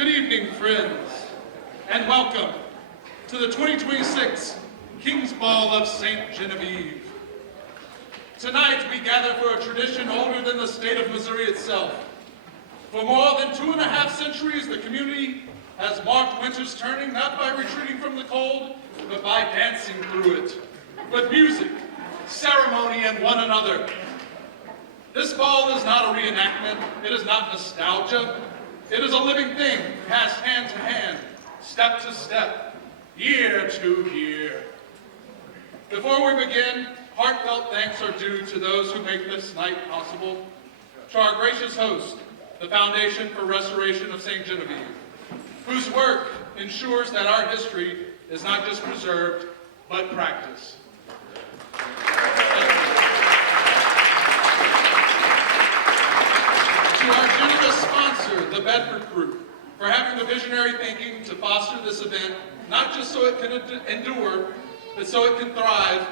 Good evening, friends, and welcome to the 2026 King's Ball of St. Genevieve. Tonight, we gather for a tradition older than the state of Missouri itself. For more than 2.5 centuries, the community has marked winter's turning not by retreating from the cold, but by dancing through it, with music, ceremony, and one another. This ball is not a reenactment, it is not nostalgia, it is a living thing, passed hand to hand, step to step, year to year. Before we begin, heartfelt thanks are due to those who make this night possible, to our gracious host, the Foundation for Restoration of St. Genevieve, whose work ensures that our history is not just preserved, but practiced. To our generous sponsor, the Bedford Group, for having the visionary thinking to foster this event, not just so it can endure, but so it can thrive,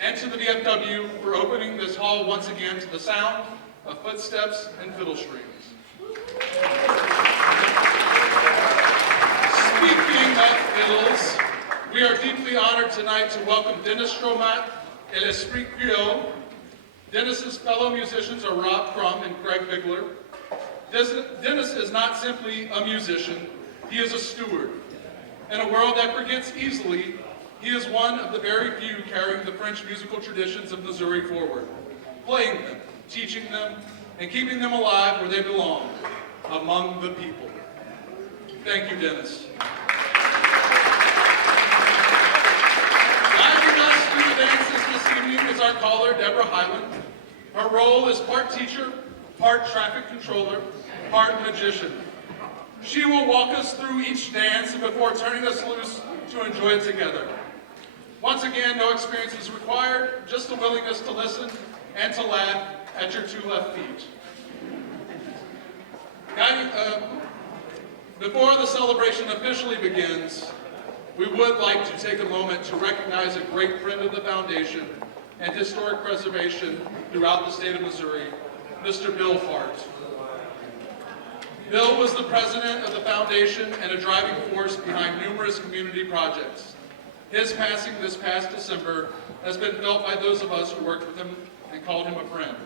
and to the VFW for opening this hall once again to the sound of footsteps and fiddle strings. Speaking of fiddles, we are deeply honored tonight to welcome Dennis Stromat et l'Esprit Creole. Dennis's fellow musicians are Rob Crum and Greg Bigler. Dennis is not simply a musician, he is a steward. In a world that forgets easily, he is one of the very few carrying the French musical traditions of Missouri forward, playing them, teaching them, and keeping them alive where they belong, among the people. Thank you, Dennis. Guiding us through the dances this evening is our caller, Deborah Highland. Her role is part teacher, part traffic controller, part magician. She will walk us through each dance before turning us loose to enjoy it together. Once again, no experience is required, just a willingness to listen and to laugh at your two left feet. Before the celebration officially begins, we would like to take a moment to recognize a great friend of the Foundation and historic preservation throughout the state of Missouri, Mr. Bill Hart. Bill was the president of the Foundation and a driving force behind numerous community projects. His passing this past December has been felt by those of us who worked with him and called him a friend.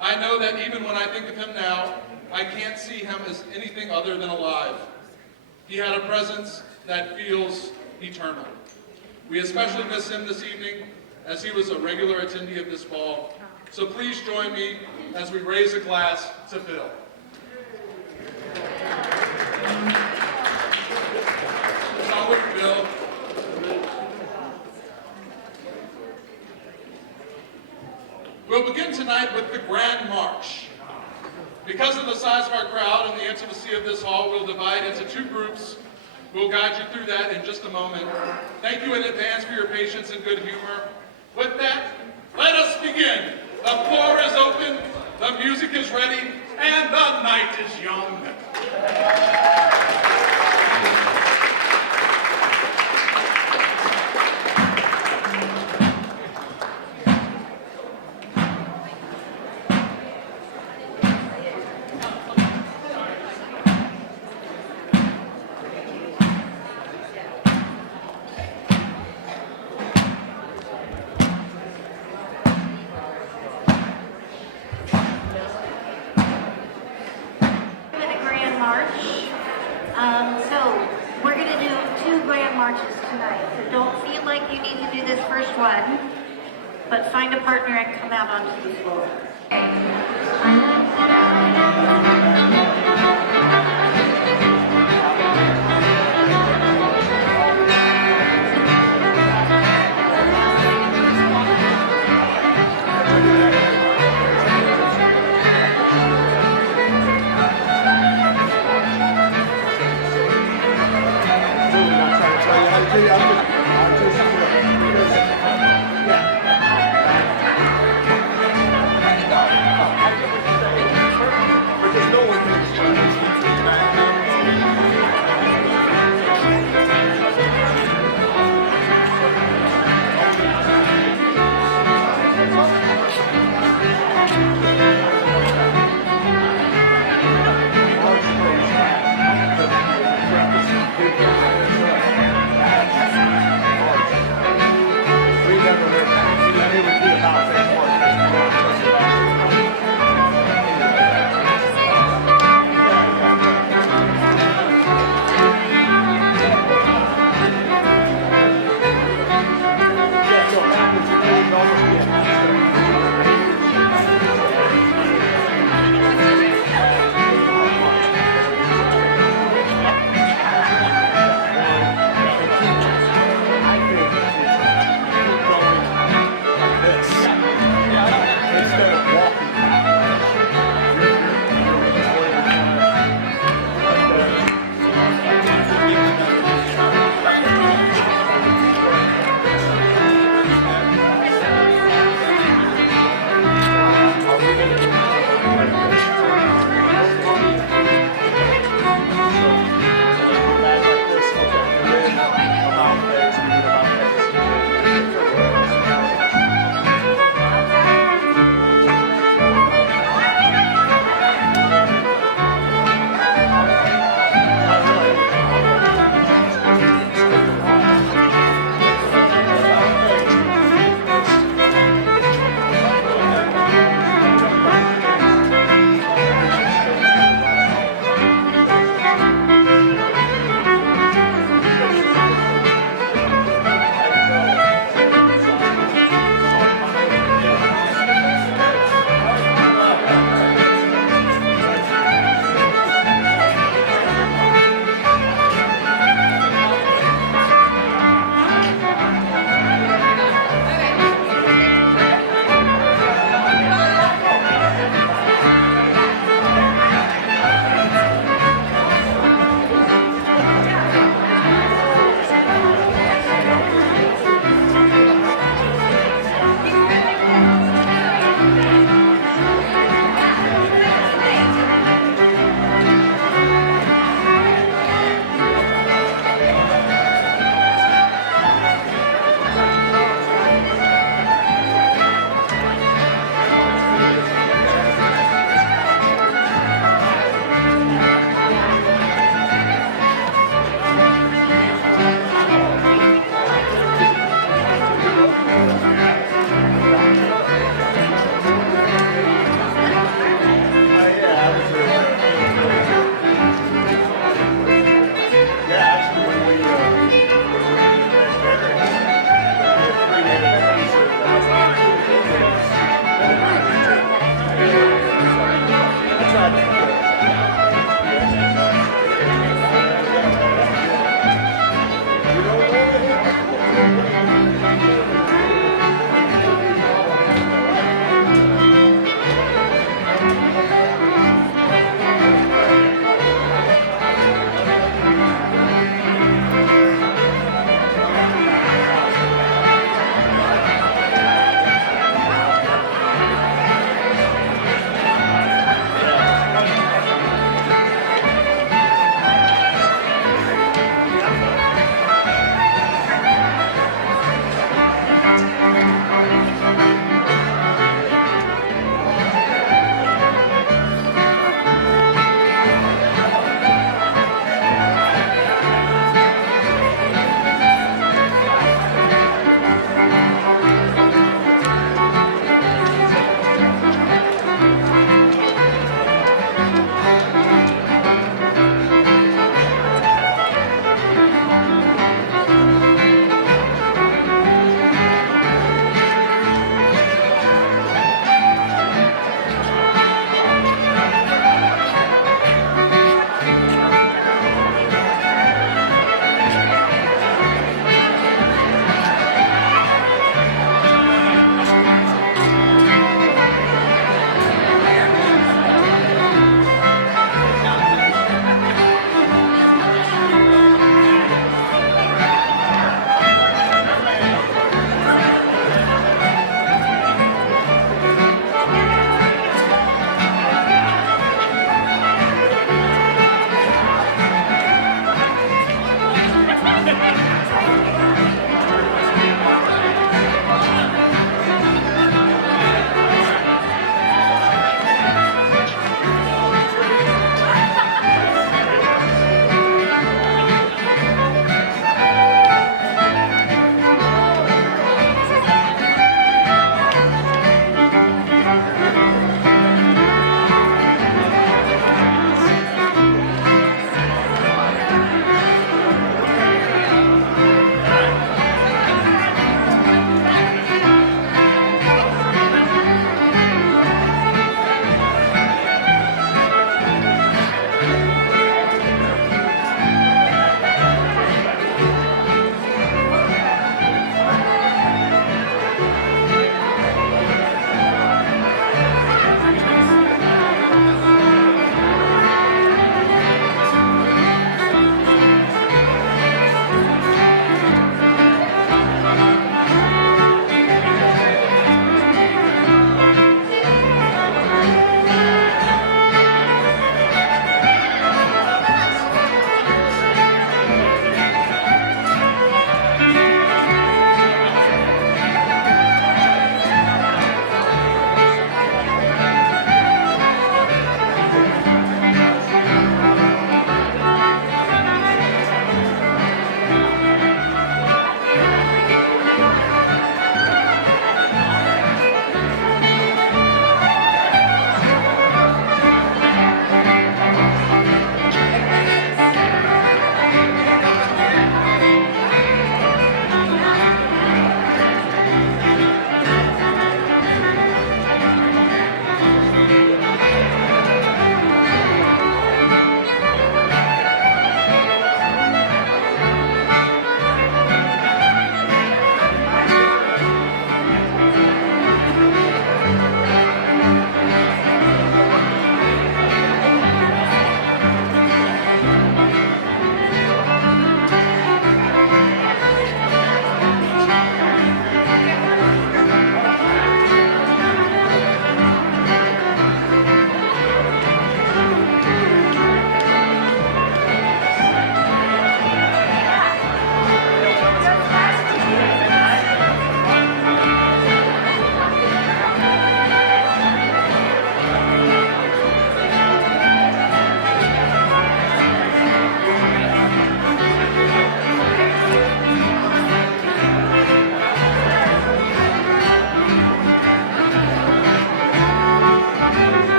I know that even when I think of him now, I can't see him as anything other than alive. He had a presence that feels eternal. We especially miss him this evening as he was a regular attendee of this ball. So please join me as we raise a glass to Bill. Salute, Bill. We'll begin tonight with the Grand March. Because of the size of our crowd and the intimacy of this hall, we'll divide into two groups. We'll guide you through that in just a moment. Thank you in advance for your patience and good humor. With that, let us begin. The floor is open, the music is ready, and the night is young. But find a partner and come out onto the floor.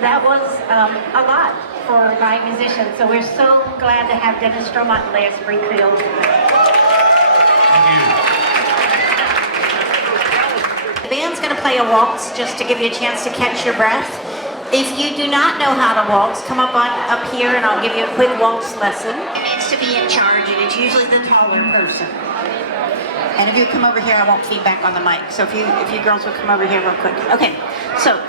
that was a lot for my musicians. So we're so glad to have Dennis Stromont and Leah Spree Creole tonight. The band's going to play a waltz just to give you a chance to catch your breath. If you do not know how to waltz, come up here and I'll give you a quick waltz lesson. It needs to be in charge, and it's usually the taller person. And if you come over here, I won't feedback on the mic. So if you girls will come over here real quick. Okay, so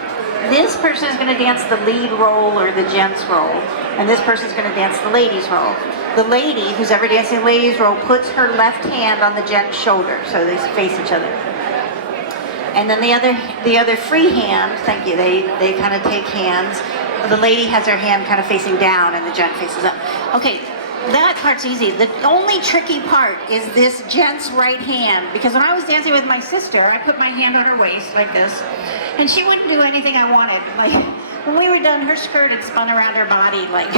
this person is going to dance the lead role or the gents role, and this person is going to dance the ladies role. The lady, who's ever dancing the ladies role, puts her left hand on the gent's shoulder, so they face each other. And then the other free hand, thank you, they kind of take hands. The lady has her hand kind of facing down and the gent faces up. Okay, that part's easy. The only tricky part is this gent's right hand, because when I was dancing with my sister, I put my hand on her waist like this, and she wouldn't do anything I wanted. Like, when we were done, her skirt had spun around her body like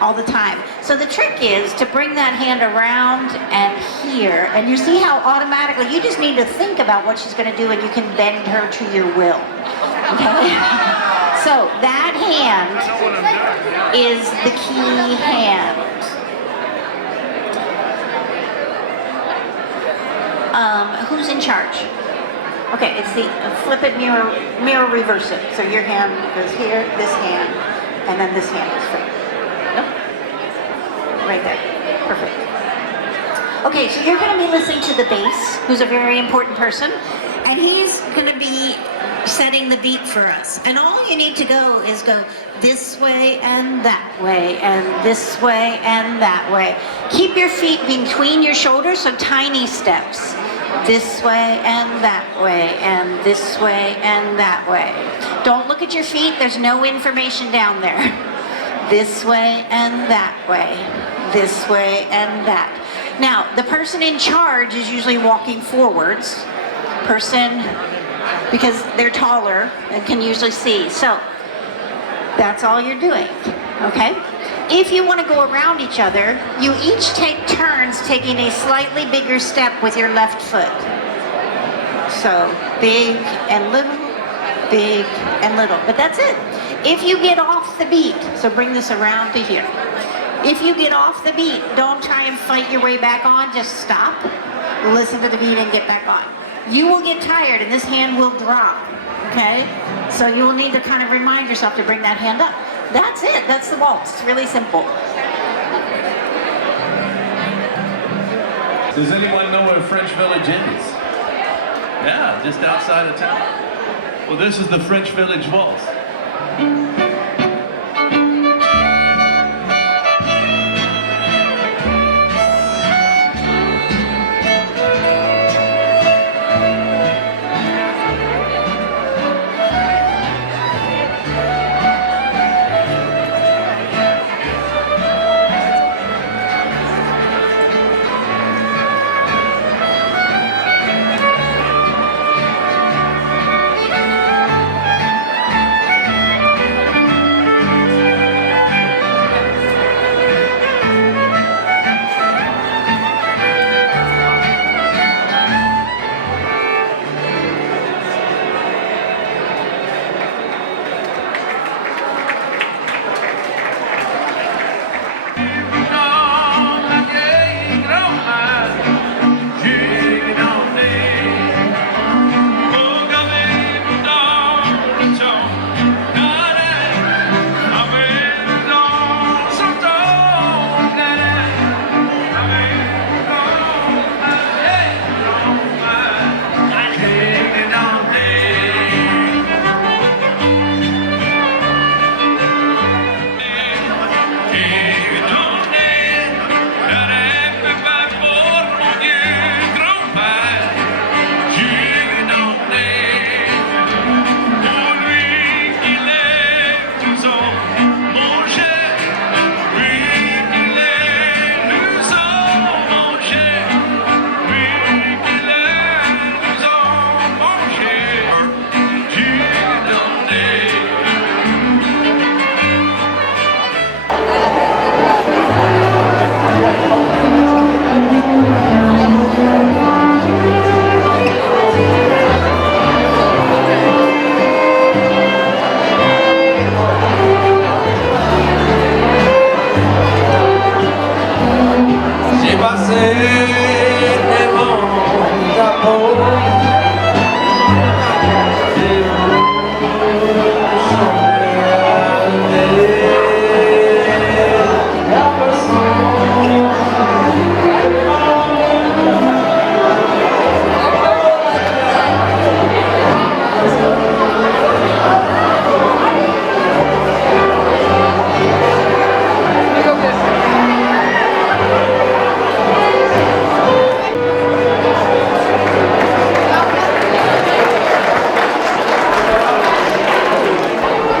all the time. So the trick is to bring that hand around and here, and you see how automatically, you just need to think about what she's going to do and you can bend her to your will. Okay? So that hand is the key hand. Who's in charge? Okay, it's the flip it, mirror, reverse it. So your hand goes here, this hand, and then this hand is free. Nope. Right there. Perfect. Okay, so you're going to be listening to the bass, who's a very important person, and he's going to be setting the beat for us. And all you need to go is go this way and that way, and this way and that way. Keep your feet between your shoulders, so tiny steps. This way and that way, and this way and that way. Don't look at your feet, there's no information down there. This way and that way, this way and that. Now, the person in charge is usually walking forwards. Because they're taller and can usually see. So, that's all you're doing, okay? If you want to go around each other, you each take turns taking a slightly bigger step with your left foot. So, big and little, big and little. But that's it. If you get off the beat, so bring this around to here. If you get off the beat, don't try and fight your way back on, just stop, listen to the beat and get back on. You will get tired and this hand will drop, okay? So you will need to kind of remind yourself to bring that hand up. That's it, that's the waltz, it's really simple. Does anyone know where French Village is? Yeah, just outside of town. Well, this is the French Village Waltz. passé des mondes à peau.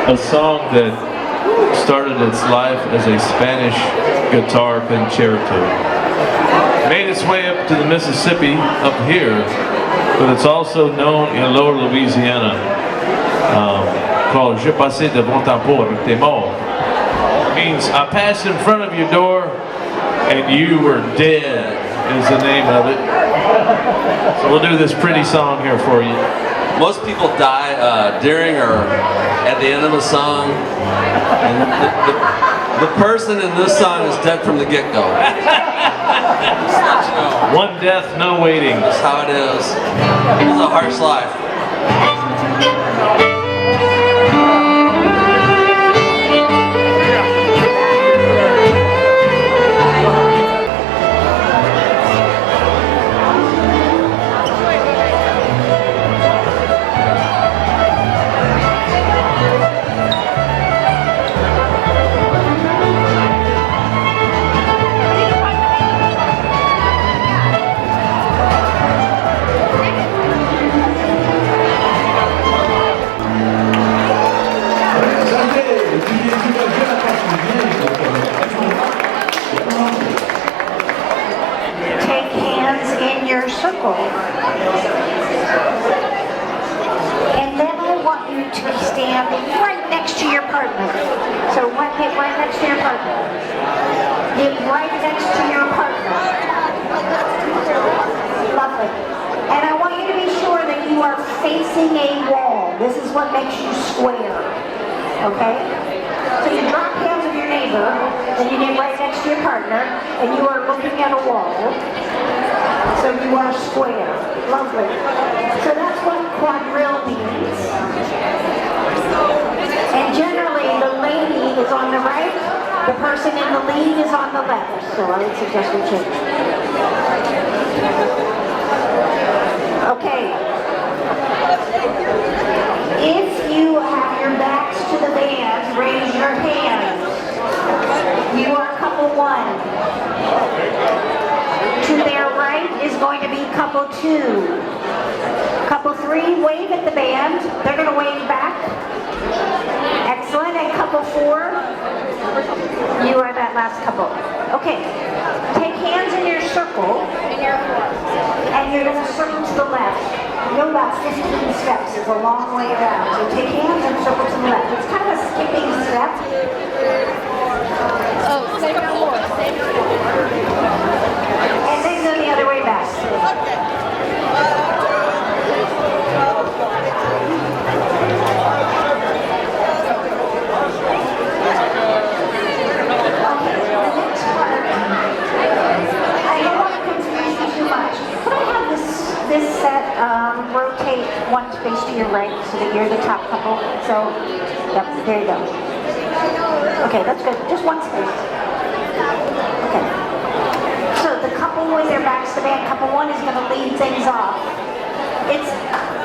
A song that started its life as a Spanish guitar concerto. Made its way up to the Mississippi up here, but it's also known in Lower Louisiana, called Je passais devant ta porte, t'es mort. Means I passed in front of your door and you were dead, is the name of it. So we'll do this pretty song here for you. Most people die during or at the end of a song, and the person in this song is dead from the get-go. Just let you know. One death, no waiting. That's how it is. It's a harsh life. Take hands in your circle. And then I want you to stand right next to your partner. So get right next to your partner. Get right next to your partner. Lovely. And I want you to be sure that you are facing a wall. This is what makes you square. Okay? So you drop hands of your neighbor, and you get right next to your partner, and you are looking at a wall. So you are square. Lovely. So that's what quadrille means. And generally, the lady is on the right, the person in the lead is on the left. So I would suggest we change. Okay. If you have your backs to the band, raise your hands. You are couple one. To their right is going to be couple two. Couple three, wave at the band. They're going to wave back. Excellent. And couple four, you are that last couple. Okay. Take hands in your circle. And you're going to circle to the left. You go about 15 steps. It's a long way around. So take hands and circle to the left. It's kind of a skipping step. Oh, say no more. And then go the other way back. This set, rotate one space to your right so that you're the top couple. So, yep, there you go. Okay, that's good. Just one space. Okay. So the couple with their backs to the band, couple one is going to lead things off.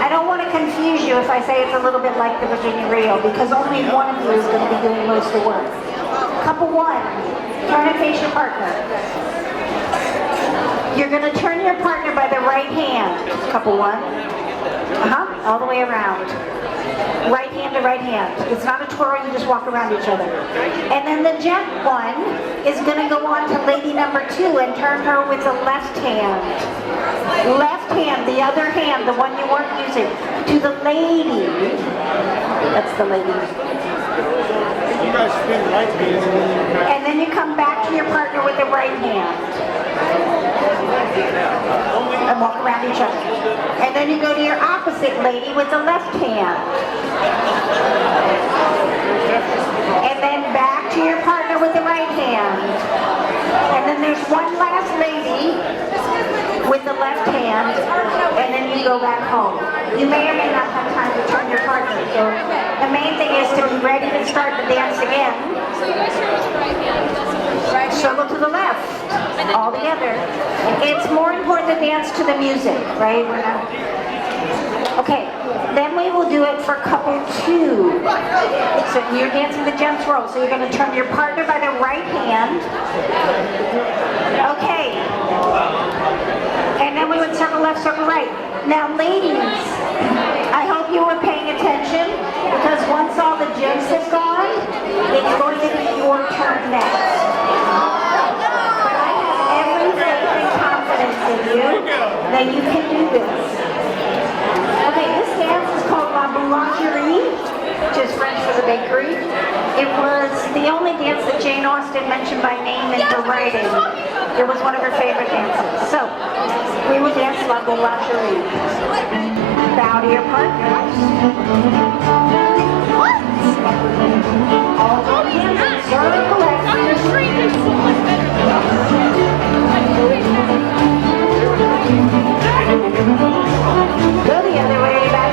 I don't want to confuse you if I say it's a little bit like the Virginia Reel, because only one of you is going to be doing most of the work. Couple one, turn and face your partner. You're going to turn your partner by the right hand, couple one. All the way around. Right hand to right hand. It's not a twirl, you just walk around each other. And then the gent one is going to go on to lady number two and turn her with the left hand. Left hand, the other hand, the one you weren't using, to the lady. That's the lady. You guys spin right hands and then you And then you come back to your partner with the right hand. And walk around each other. And then you go to your opposite lady with the left hand. And then back to your partner with the right hand. And then there's one last lady you may or may not have time to turn your partner. So the main thing is to be ready to start the dance again. So you guys turn with the right hand. Right hand. Circle to the left, all together. It's more important to dance to the music, right? We're not... Okay, then we will do it for couple 2. So you're dancing the gents roll. So you're going to turn your partner by the right hand. Okay. And then we would circle left, circle right. Now ladies, I hope you were paying attention because once all the gents have gone, it's going to be your turn next. But I have every faith and confidence in you that you can do this. Okay, this dance is called La Boulangerie, which is French for the bakery. It was the only dance that Jane Austen mentioned by name in her writing. It was one of her favorite dances. So, we will dance La Boulangerie. Bow to your partners. All the hands, circle left. Go the other way, back.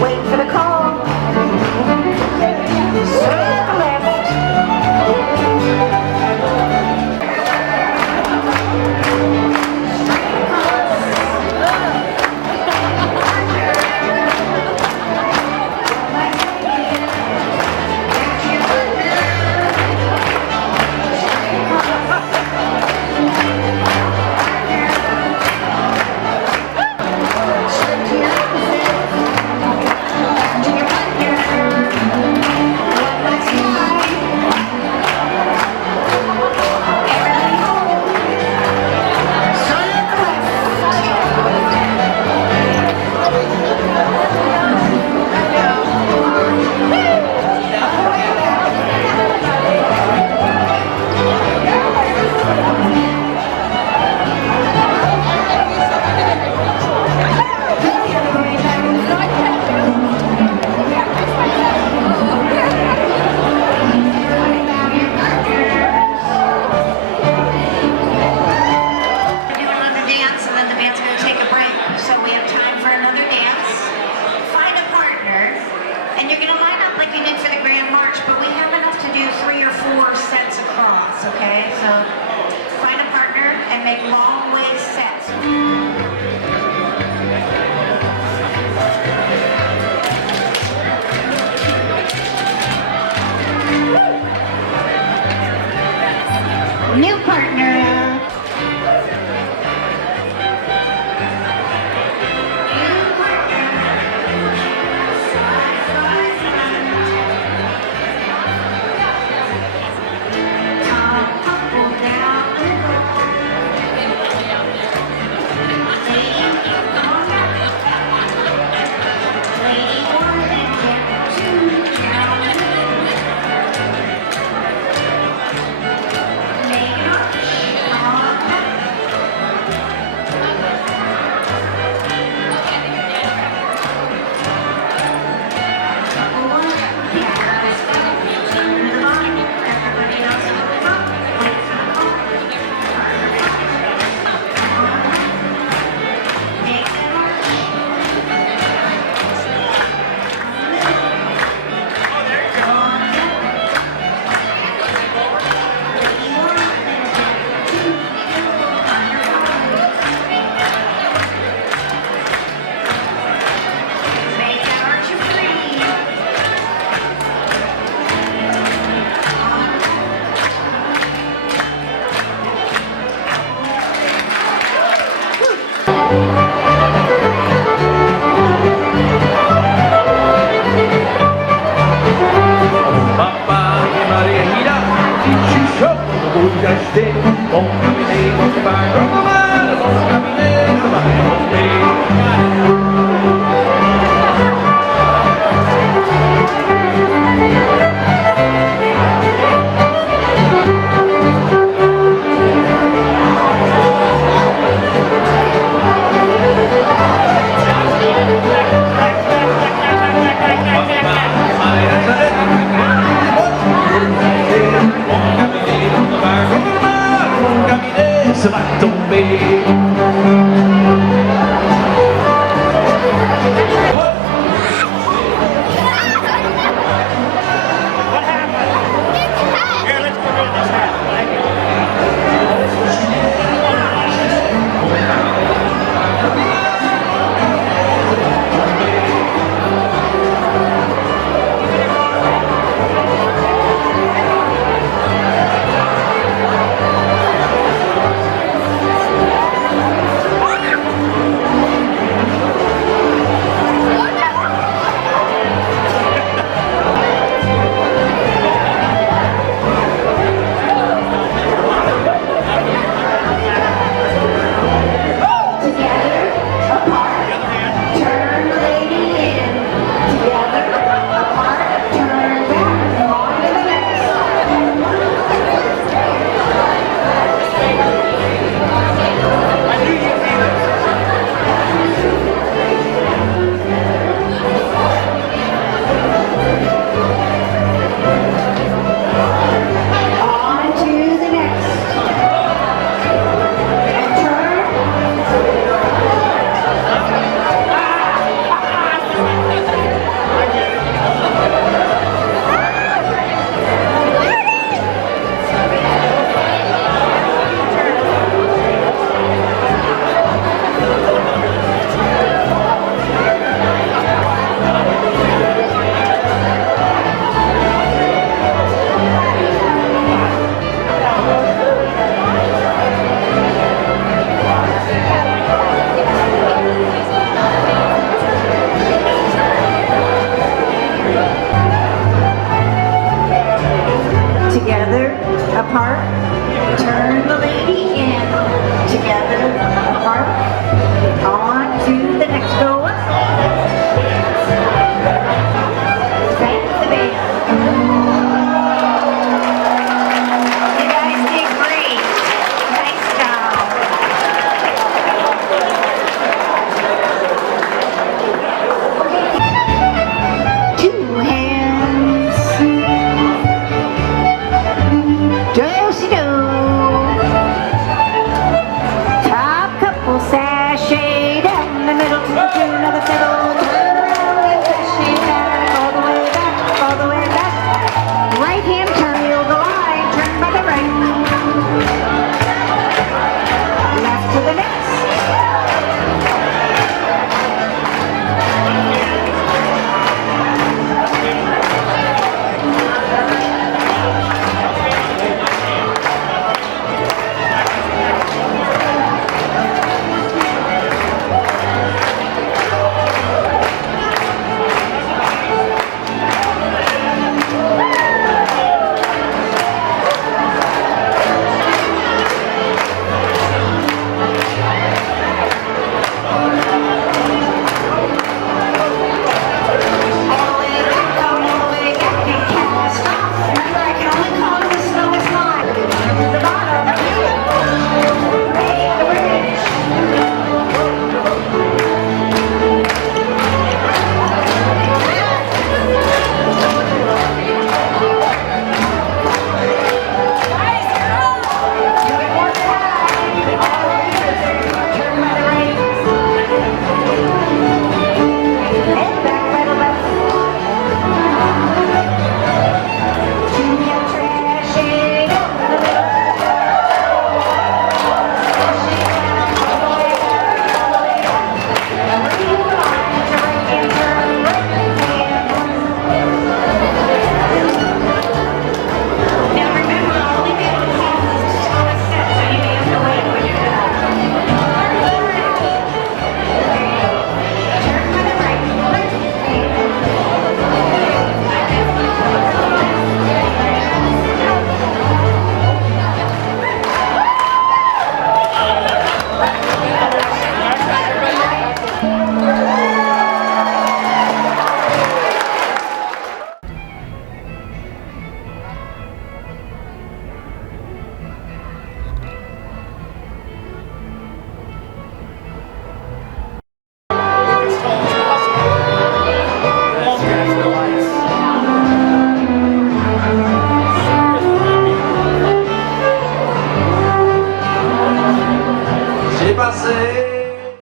Wait for the call. Circle left. Okay, so find a partner and make long waist sets. New partner. told me. What happened? Here, let's put on this hat. Thank you. Together, apart. Turn the lady in. Together, apart. Turn back. On to the next. On to the next. And turn. Together, apart. Turn the lady in. Together,